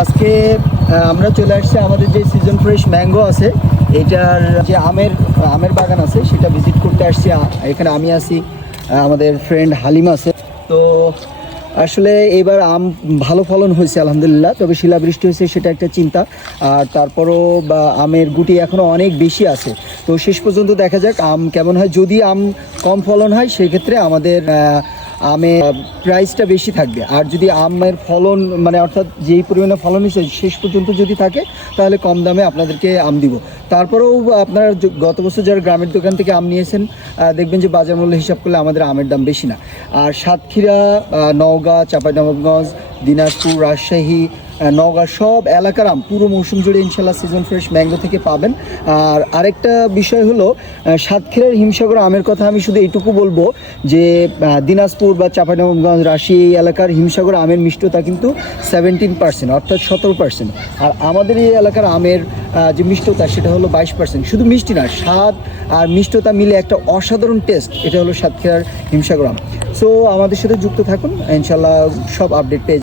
আজকে আমরা চলে আসছি আমাদের যে সিজন ফ্রেশ ম্যাঙ্গো আছে এটার যে আমের বাগান আছে সেটা ভিজিট করতে আসছি। এখানে আমি আছি, আমাদের ফ্রেন্ড হালিম আছে। তো আসলে এবার আম ভালো ফলন হয়েছে আলহামদুলিল্লাহ, তবে শিলাবৃষ্টি হয়েছে সেটা একটা চিন্তা। আর তারপরও আমের গুটি এখনও অনেক বেশি আছে। তো শেষ পর্যন্ত দেখা যাক আম কেমন হয়। যদি আম কম ফলন হয় সেক্ষেত্রে আমাদের আমের প্রাইসটা বেশি থাকবে, আর যদি আমের ফলন মানে অর্থাৎ যেই পরিমাণে ফলন হয়েছে শেষ পর্যন্ত যদি থাকে তাহলে কম দামে আপনাদেরকে আম দিব। তারপরেও আপনারা গত বছর যারা গ্রামের দোকান থেকে আম নিয়েছেন দেখবেন যে বাজার মূল্য হিসাব করলে আমাদের আমের দাম বেশি না। আর সাতক্ষীরা, নওগাঁ, চাঁপাইনবাবগঞ্জ, দিনাজপুর, রাজশাহী, নওগাঁ সব এলাকার আম পুরো মৌসুম জুড়ে ইনশাল্লাহ সিজন ফ্রেশ ম্যাঙ্গো থেকে পাবেন। আর আরেকটা বিষয় হলো সাতক্ষীরার হিমসাগর আমের কথা আমি শুধু এইটুকু বলবো যে দিনাজপুর বা চাঁপাইনবাবগঞ্জ, রাজশাহী এই এলাকার হিমসাগর আমের মিষ্টতা কিন্তু 17%, অর্থাৎ 17%। আর আমাদের এই এলাকার আমের যে মিষ্টতা সেটা হলো 22%। শুধু মিষ্টি না, স্বাদ আর মিষ্টতা মিলে একটা অসাধারণ টেস্ট, এটা হলো সাতক্ষীরার হিমসাগর আম। সো আমাদের সাথে যুক্ত থাকুন, ইনশাল্লাহ সব আপডেট পেয়ে